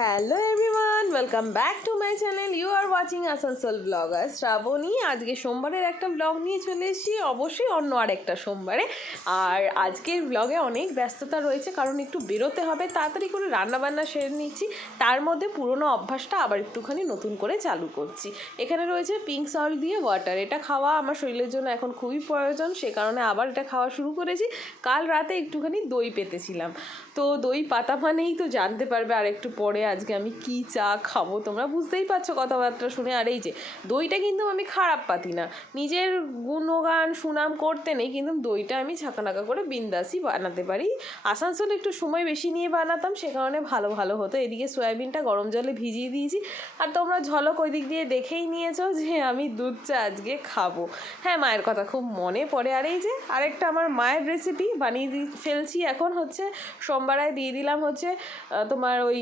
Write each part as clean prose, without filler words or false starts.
Hello everyone, welcome back to my channel. You are watching Asansol blogger Shrabani. আজকে সোমবারের একটা blog নিয়ে চলে এসেছি, অবশ্যই অন্য আর একটা সোমবারে। আর আজকের ব্লগে অনেক ব্যস্ততা রয়েছে, কারণ একটু বেরোতে হবে, তাড়াতাড়ি করে রান্নাবান্না সেরে নিচ্ছি। তার মধ্যে পুরোনো অভ্যাসটা আবার একটুখানি নতুন করে চালু করছি। এখানে রয়েছে পিঙ্ক সল্ট দিয়ে ওয়াটার, এটা খাওয়া আমার শরীরের জন্য এখন খুবই প্রয়োজন, সে কারণে আবার এটা খাওয়া শুরু করেছি। কাল রাতে একটুখানি দই পেতেছিলাম, তো দই পাতা মানেই তো জানতে পারবে আর একটু পরে আজকে আমি কি চা খাবো, তোমরা বুঝতেই পারছো কথাবার্তা শুনে। আর এই যে দইটা কিন্তু আমি খারাপ পাতি না, নিজের গুণগান সুনাম করতে নেই, কিন্তু দইটা আমি ছাকানাকা করে বিন্দাসই বানাতে পারি। আসানসোলে একটু সময় বেশি নিয়ে বানাতাম, সে কারণে ভালো ভালো হতো। এদিকে সয়াবিনটা গরম জলে ভিজিয়ে দিয়েছি, আর তোমরা ঝলক ওই দিক দিয়ে দেখেই নিয়েছো যে আমি দুধ চা আজকে খাবো। হ্যাঁ, মায়ের কথা খুব মনে পড়ে। আর এই যে আরেকটা আমার মায়ের রেসিপি বানিয়ে ফেলছি এখন, হচ্ছে সোমবারে দিয়ে দিলাম হচ্ছে তোমার ওই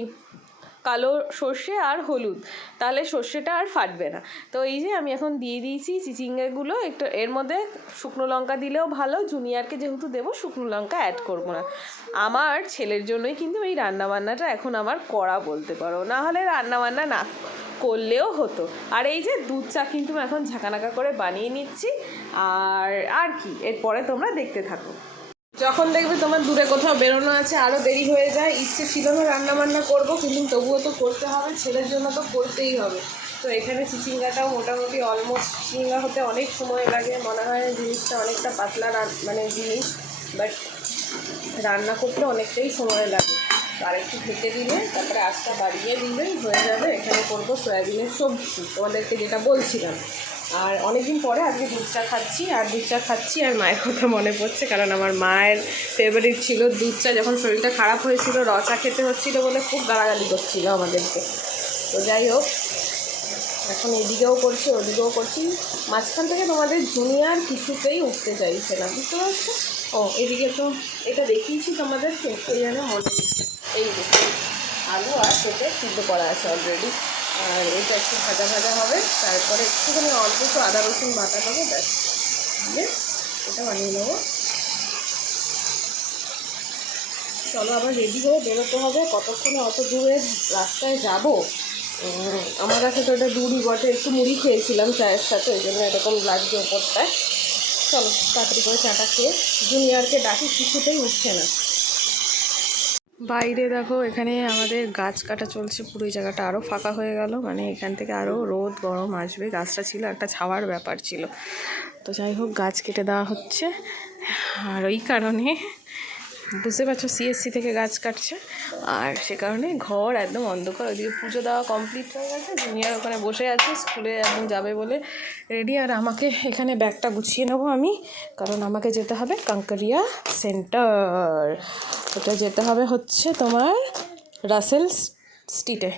কালো সর্ষে আর হলুদ, তাহলে সর্ষেটা আর ফাটবে না। তো এই যে আমি এখন দিয়ে দিয়েছি চিচিঙ্গাগুলো, একটু এর মধ্যে শুকনো লঙ্কা দিলেও ভালো, জুনিয়রকে যেহেতু দেবো শুকনো লঙ্কা অ্যাড করবো না। আমার ছেলের জন্যই কিন্তু এই রান্নাবান্নাটা এখন আমার করা বলতে পারো, না হলে রান্নাবান্না না করলেও হতো। আর এই যে দুধ চা কিন্তু এখন ঝাঁকানাকা করে বানিয়ে নিচ্ছি। আর কি, এরপরে তোমরা দেখতে থাকো। যখন দেখবে তোমার দূরে কোথাও বেরোনো আছে, আরও দেরি হয়ে যায়, ইচ্ছে ছিল না রান্নাবান্না করবো, কিন্তু তবুও তো করতে হবে, ছেলের জন্য তো করতেই হবে। তো এখানে চিচিঙ্গাটাও মোটামুটি অলমোস্ট, চিচিঙ্গা হতে অনেক সময় লাগে, মনে হয় জিনিসটা অনেকটা পাতলা মানে জিনিস, বাট রান্না করতে অনেকটাই সময় লাগে। আর একটু ঢেকে দিলে তারপরে আঁচটা বাড়িয়ে দিলেই হয়ে যাবে। এখানে করবো সয়াবিনের সবজি, তোমাদেরকে যেটা বলছিলাম। আর অনেকদিন পরে আজকে দুধ চা খাচ্ছি, আর মায়ের কথা মনে পড়ছে, কারণ আমার মায়ের ফেভারিট ছিল দুধ চা। যখন শরীরটা খারাপ হয়েছিল, র চা খেতে হচ্ছিলো বলে খুব গালাগালি করছিল আমাদেরকে। তো যাই হোক, এখন এদিকেও করছি ওদিকেও করছি, মাঝখান থেকে তোমাদের জুনিয়র কিছুতেই উঠতে চাইছে না, বুঝতে পারছো? ও এদিকে তো এটা দেখিয়েছি তোমাদেরকে, সেই জন্য মনে এই আলু আর পেঁপে সিদ্ধ করা আছে অলরেডি। আর এটা একটু ভাজা ভাজা হবে, তারপরে একটুখানি অল্প একটু আদা রসুন বাটা দেবো, ব্যাস দিয়ে এটা বানিয়ে নেবো। চলো আবার রেডি হয়ে বেরোতে হবে, কতক্ষণে অত দূরের রাস্তায় যাব। আমার কাছে তো এটা দূরই বটে, একটু মুড়ি খেয়েছিলাম চায়ের সাথে, ওই জন্য এরকম লাগছে ওপরটায়। চলো তাড়াতাড়ি করে চাটা খেয়ে জুনিয়রকে ডাকি, কিছুতেই উঠছে না। বাইরে দেখো, এখানে আমাদের গাছ কাটা চলছে, পুরো জায়গাটা আরও ফাঁকা হয়ে গেল, মানে এখান থেকে আরও রোদ গরম আসবে। গাছটা ছিল একটা ছাওয়ার ব্যাপার ছিল, তো যাই হোক গাছ কেটে দেওয়া হচ্ছে। আর ওই কারণে বুঝতে পারছো, সিএসসি থেকে গাছ কাটছে, আর সে কারণে ঘর একদম অন্ধকার। ওইদিকে পুজো দেওয়া কমপ্লিট হয়ে গেছে, জুনিয়র ওখানে বসে আছে, স্কুলে একদম যাবে বলে রেডি। আর আমাকে এখানে ব্যাগটা গুছিয়ে নেবো আমি, কারণ আমাকে যেতে হবে কাঙ্করিয়া সেন্টার। ওটা যেতে হবে হচ্ছে তোমার রাসেল স্ট্রিটে।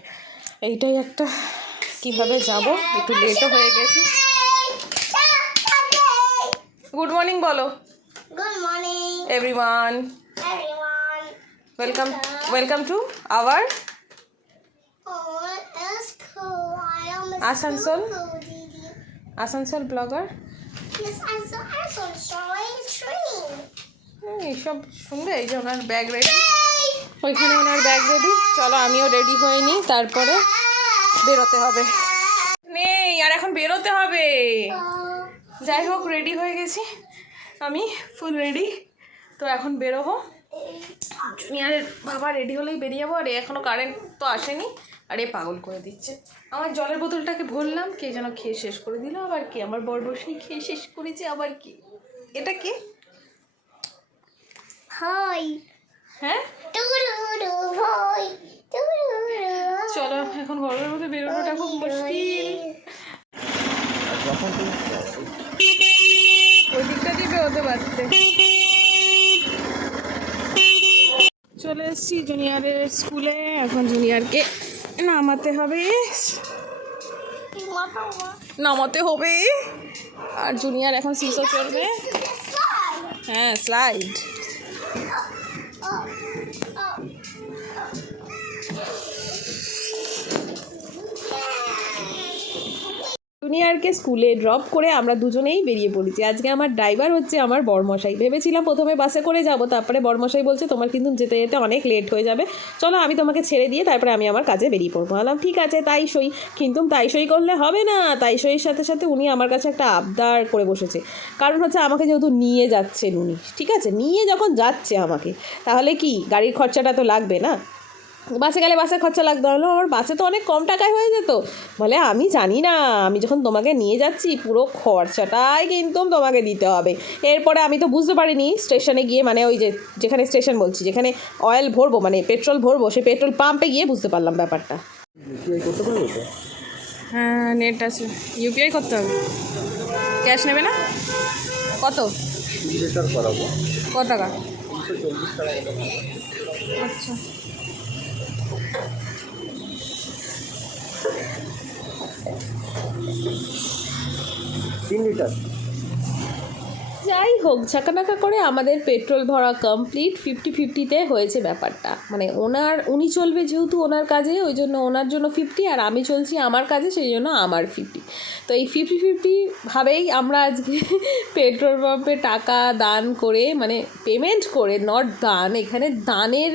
এইটাই একটা, কিভাবে যাব, একটু লেটও হয়ে গেছি। গুড মর্নিং বলো। Good morning, everyone, everyone. Welcome to our Oh, it's cool. I am a Asansol. school Didi. Asansol blogger. Yes, I saw a train. এইসব শুনবে। এই যে ওনার ব্যাগ রেডি, ওইখানে ওনার ব্যাগ রেডি। চলো আমিও রেডি হয়ে নিই, তারপরে বেরোতে হবে। নেই আর এখন বেরোতে হবে। যাই হোক রেডি হয়ে গেছি, আমি ফুল রেডি। তো এখন বেরোবো, জুনিয়রের বাবা রেডি হলেই বেরিয়ে যাবো। আর এখনও কারেন্ট তো আসেনি, আর এ পাগল করে দিচ্ছে। আমার জলের বোতলটাকে ভরলাম, কে যেন খেয়ে শেষ করে দিল। আবার কি, আমার বর বসেই খেয়ে শেষ করেছে। আবার কি, এটা কি? Hi. হ্যাঁ Hi. চলো, এখন গরমের মধ্যে বেরোনোটা খুব মুশকিল। ওই দিকটা দিয়ে বেরোতে পারতে। চলে এসেছি জুনিয়রের স্কুলে, এখন জুনিয়রকে নামাতে হবে, আর জুনিয়র এখন সিসো চলবে। হ্যাঁ, স্লাইড। জুনিয়র জুনিয়রকে স্কুলে ড্রপ করে আমরা দুজনেই বেরিয়ে পড়েছি। আজকে আমার ড্রাইভার হচ্ছে আমার বড়মশাই। ভেবেছিলাম প্রথমে বাসে করে যাব, তারপরে বড়মশাই বলছে তোমার কিন্তু যেতে যেতে অনেক লেট হয়ে যাবে, চলো আমি তোমাকে ছেড়ে দিয়ে তারপরে আমি আমার কাজে বেরিয়ে পড়বো। বললাম ঠিক আছে তাই সই, কিন্তু তাই সই করলে হবে না। তাই সইয়ের সাথে সাথে উনি আমার কাছে একটা আবদার করে বসেছে। কারণ হচ্ছে আমাকে যেহেতু নিয়ে যাচ্ছেন উনি, ঠিক আছে, নিয়ে যখন যাচ্ছে আমাকে, তাহলে কি গাড়ির খরচাটা তো লাগবে না? বাসে গেলে বাসের খরচা লাগতে হলো, আমার বাসে তো অনেক কম টাকায় হয়ে যেত। বলে আমি জানি না, আমি যখন তোমাকে নিয়ে যাচ্ছি পুরো খরচাটাই কিন্তু তোমাকে দিতে হবে। এরপরে আমি তো বুঝতে পারিনি স্টেশনে গিয়ে, মানে ওই যেখানে স্টেশন বলছি, যেখানে অয়েল ভরবো মানে পেট্রোল ভরবো, সেই পেট্রোল পাম্পে গিয়ে বুঝতে পারলাম ব্যাপারটা। ইউপিআই করতে পারবে তো? হ্যাঁ নেট আছে, ইউপিআই করতে হবে। ক্যাশ নেবে না? কত সিগনেচার করাবো, কত টাকা? 340 টাকা মতো হবে। আচ্ছা তিন লিটার। যাই হোক, ঝাঁকানাকা করে আমাদের পেট্রোল ভরা কমপ্লিট। 50-50-তে হয়েছে ব্যাপারটা, মানে উনি চলবে যেহেতু ওনার কাজে, ওই জন্য ওনার জন্য 50, আর আমি চলছি আমার কাজে, সেই জন্য আমার 50। তো এই 50-50 ভাবেই আমরা আজকে পেট্রোল পাম্পে টাকা দান করে, মানে পেমেন্ট করে, নট দান, এখানে দানের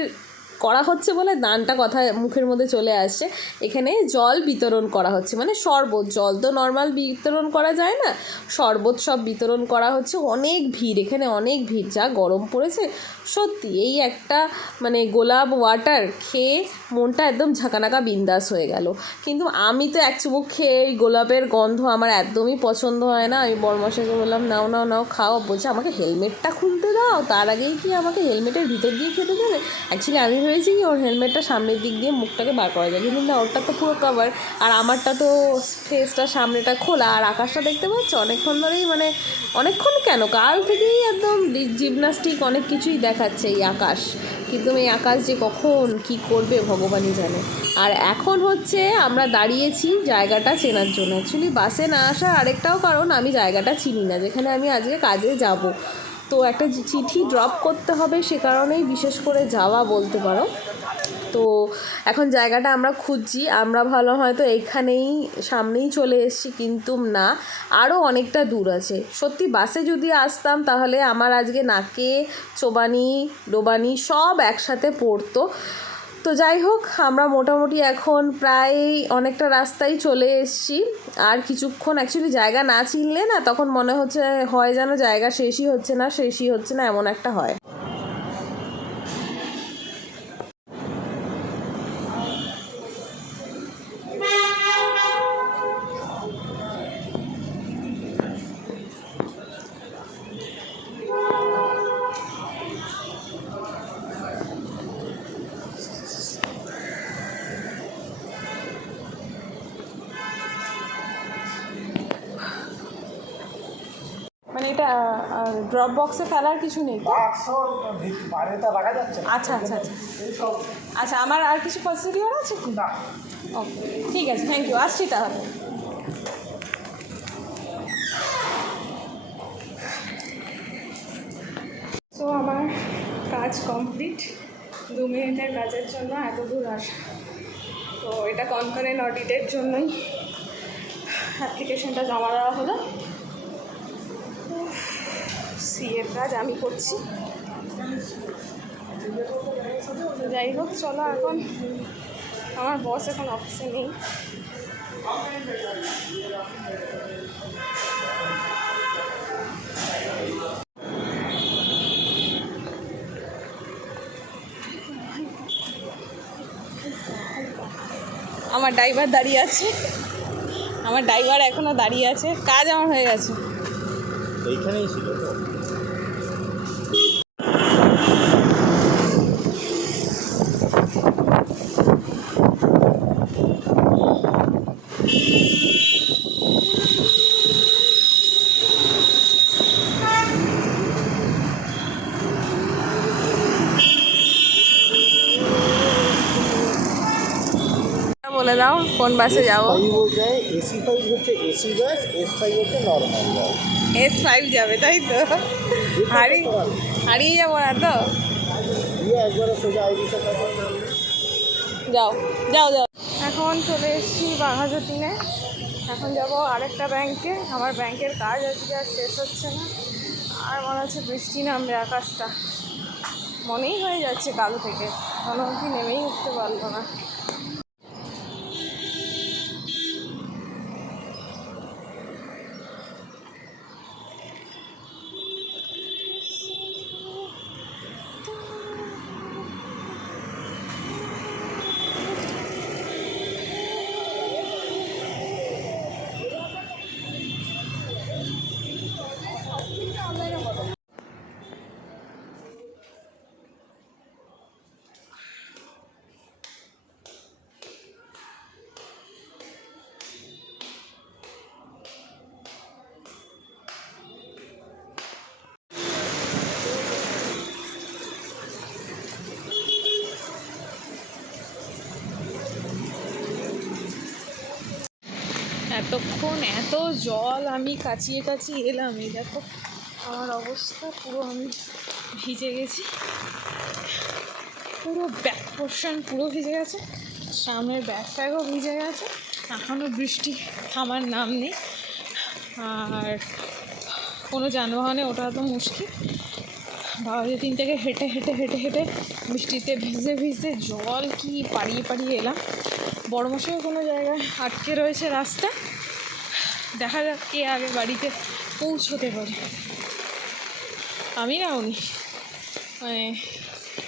করা হচ্ছে বলে দানটা কথা মুখের মধ্যে চলে আসছে। এখানে জল বিতরণ করা হচ্ছে, মানে শরবত, জল তো নর্মাল বিতরণ করা যায় না, শরবত সব বিতরণ করা হচ্ছে। অনেক ভিড় এখানে, অনেক ভিড়, যা গরম পড়েছে সত্যি। এই একটা মানে গোলাপ ওয়াটার খেয়ে মনটা একদম ঝাঁকানাকা বিন্দাস হয়ে গেল। কিন্তু আমি তো এক চুমুক খেয়ে এই গোলাপের গন্ধ আমার একদমই পছন্দ হয় না। আমি বড়মশাইকে বললাম নাও নাও নাও খাও। বলছে আমাকে হেলমেটটা খুলতে দাও, তার আগেই কি আমাকে হেলমেটের ভিতর দিয়ে খেতে দেবে? অ্যাকচুয়ালি আমি ভেবেছি কি ওর হেলমেটটা সামনের দিক দিয়ে মুখটাকে বার করা যায়, কিন্তু না, ওরটা তো পুরো কভার, আর আমারটা তো ফেসটা সামনেটা খোলা। আর আকাশটা দেখতে পাচ্ছ অনেকক্ষণ ধরেই, মানে অনেকক্ষণ কেন, কাল থেকেই একদম জিমনাস্টিক অনেক কিছুই দেখাচ্ছে এই আকাশ। কিন্তু এই আকাশ যে কখন কি করবে ভগবানই জানে। আর এখন হচ্ছে আমরা দাঁড়িয়েছি জায়গাটা চেনার জন্য। অ্যাকচুয়ালি বাসে না আসার আরেকটাও কারণ, আমি জায়গাটা চিনি না যেখানে আমি আজকে কাজে যাব। তো একটা চিঠি ড্রপ করতে হবে, সে কারণেই বিশেষ করে যাওয়া বলতে পারো। তো এখন জায়গাটা আমরা খুঁজছি। আমরা ভালো হয়তো এইখানেই সামনেই চলে এসেছি, কিন্তু না, আরও অনেকটা দূর আছে। সত্যি বাসে যদি আসতাম তাহলে আমার আজকে নাকে চোবানি ডোবানি সব একসাথে পড়তো। তো যাই হোক, আমরা মোটামুটি এখন প্রায় অনেকটা রাস্তায় চলে এসেছি। আর কিছুক্ষণ, অ্যাকচুয়ালি জায়গা না চিনলে না তখন মনে হচ্ছে হয় যেন জায়গা শেষই হচ্ছে না, শেষই হচ্ছে না, এমন একটা হয়। মানে এটা ড্রপ বক্সে ফেলার কিছু নেই তো? আচ্ছা আচ্ছা আচ্ছা আচ্ছা, আমার আর কিছু প্রসিডিওর আছে কি? ওকে ঠিক আছে, থ্যাংক ইউ, আসছি তাহলে। তো আমার কাজ কমপ্লিট, 2 মিনিটের কাজের জন্য এত দূর আসা। তো এটা কনকারেন্ট অডিটের জন্যই অ্যাপ্লিকেশনটা জমা দেওয়া হলো। সিএর কাজ আমি করছি। যাই হোক, চলো, এখন আমার বস এখন অফিসে নেই। আমার ড্রাইভার দাঁড়িয়ে আছে, আমার ড্রাইভার এখনও দাঁড়িয়ে আছে, কাজ আমার হয়ে গেছে। এইখানেই ছিল তো। বলে দাও কোন বাসে যাবো। S5 হচ্ছে এসি বাস, S5 হচ্ছে নর্মাল বাস। S5 যাবে তাই তো? হারিয়ে যাবো না তো? একবারে সোজা আইডিটা যাও যাও যাও। এখন চলে এসেছি বাঘাযতীনে। এখন যাব আরেকটা ব্যাংকে। আমার ব্যাংকের কাজ আজকে আর শেষ হচ্ছে না, আর মনে হচ্ছে বৃষ্টি নামবে। আকাশটা মনেই হয়ে যাচ্ছে কাল থেকে, কোনো কি নেমেই উঠতে পারলো না। এতক্ষণ এত জল আমি কাচিয়ে কাচিয়ে এলাম, এই দেখো আমার অবস্থা, পুরো আমি ভিজে গেছি, পুরো ব্যাক পোর্শন পুরো ভিজে গেছে, সামনের ব্যাক ট্যাগও ভিজে গেছে। এখনও বৃষ্টি থামার নাম নেই, আর কোনো যানবাহনে ওঠা তো মুশকিল। বাবাজি 3 থেকে হেঁটে হেঁটে হেঁটে হেঁটে বৃষ্টিতে ভিজে ভিজে জল কি পাড়িয়ে পাড়িয়ে এলাম। বড়মশাইও কোনো জায়গায় আটকে রয়েছে রাস্তা, দেখা যাক কে আগে বাড়িতে পৌঁছতে পারে, আমি না উনি। মানে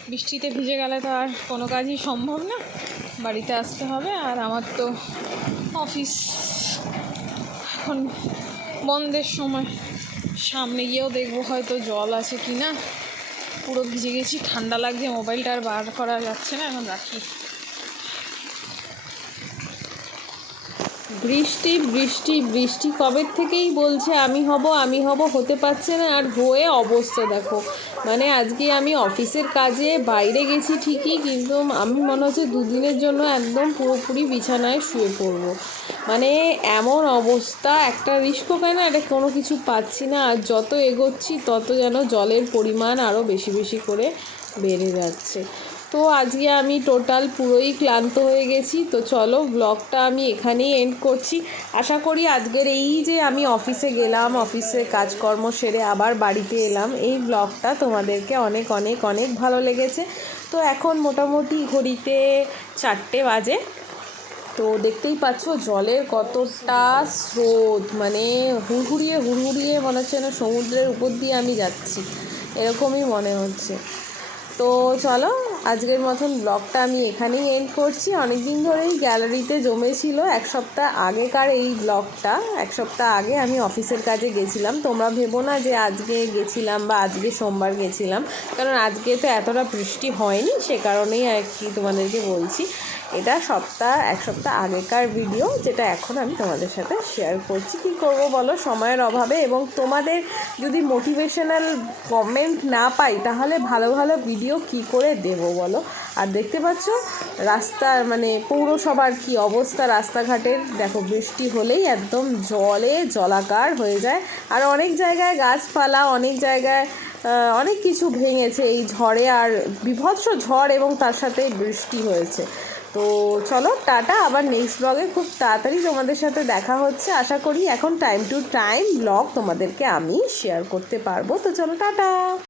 বৃষ্টিতে ভিজে গেলে তো আর কোনো কাজই সম্ভব না, বাড়িতে আসতে হবে। আর আমার তো অফিস এখন বন্ধের সময়, সামনে গিয়েও দেখবো হয়তো জল আছে কি না। পুরো ভিজে গেছি, ঠান্ডা লাগছে, মোবাইলটা আর বার করা যাচ্ছে না, এখন রাখি। বৃষ্টি বৃষ্টি বৃষ্টি কবের থেকেই বলছে আমি হব আমি হব, হতে পারছে না, আর হয়ে অবস্থা দেখো। মানে আজকে আমি অফিসের কাজে বাইরে গেছি ঠিকই, কিন্তু আমি মনে হচ্ছে 2 দিনের জন্য একদম পুরোপুরি বিছানায় শুয়ে পড়বো। মানে এমন অবস্থা, একটা রিস্কও পাই না, এটা কোনো কিছু পাচ্ছি না। আর যত এগোচ্ছি তত যেন জলের পরিমাণ আরও বেশি বেশি করে বেড়ে যাচ্ছে। তো আজকে আমি টোটাল পুরোই ক্লান্ত হয়ে গেছি। তো চলো ব্লগটা আমি এখানেই এন্ড করছি। আশা করি আজকের এই যে আমি অফিসে গেলাম, অফিসে কাজকর্ম সেরে আবার বাড়িতে এলাম, এই ব্লগটা তোমাদেরকে অনেক অনেক অনেক ভালো লেগেছে। তো এখন মোটামুটি ঘড়িতে 4টে বাজে। তো দেখতেই পাচ্ছ জলের কতটা স্রোত, মানে হুড়হুড়িয়ে হুড়হুড়িয়ে মনে হচ্ছে না সমুদ্রের উপর দিয়ে আমি যাচ্ছি, এরকমই মনে হচ্ছে। তো চলো আজকের মতন ব্লগটা আমি এখানেই এন্ড করছি। অনেক দিন ধরেই গ্যালারিতে জমেছিল, 1 সপ্তাহ আগেকার এই ব্লগটা। 1 সপ্তাহ আগে আমি অফিসের কাজে গেছিলাম। তোমরা ভেবো না যে আজকে গেছিলাম বা আজকে সোমবার গেছিলাম, কারণ আজকে তো এতটা বৃষ্টি হয়নি, সে কারণেই আর কি তোমাদেরকে বলছি। এটা 1 সপ্তাহ আগেকার ভিডিও, যেটা এখন আমি তোমাদের সাথে শেয়ার করছি। কী করবো বলো, সময়ের অভাবে। এবং তোমাদের যদি মোটিভেশনাল কমেন্ট না পাই তাহলে ভালো ভালো ভিডিও কি করে দেবো বলো। আর দেখতে পাচ্ছ রাস্তার মানে পৌরসভার কি অবস্থা, রাস্তাঘাটের দেখো, বৃষ্টি হলেই একদম জলে জলাকার হয়ে যায়। আর অনেক জায়গায় গাছপালা, অনেক জায়গায় অনেক কিছু ভেঙেছে এই ঝড়ে, আর বিভৎস ঝড় এবং তার সাথে বৃষ্টি হয়েছে। তো চলো টাটা, আবার নেক্সট ব্লগে খুব তাড়াতাড়ি তোমাদের সাথে দেখা হচ্ছে। আশা করি এখন টাইম টু টাইম ব্লগ তোমাদেরকে আমি শেয়ার করতে পারবো। তো চলো টাটা।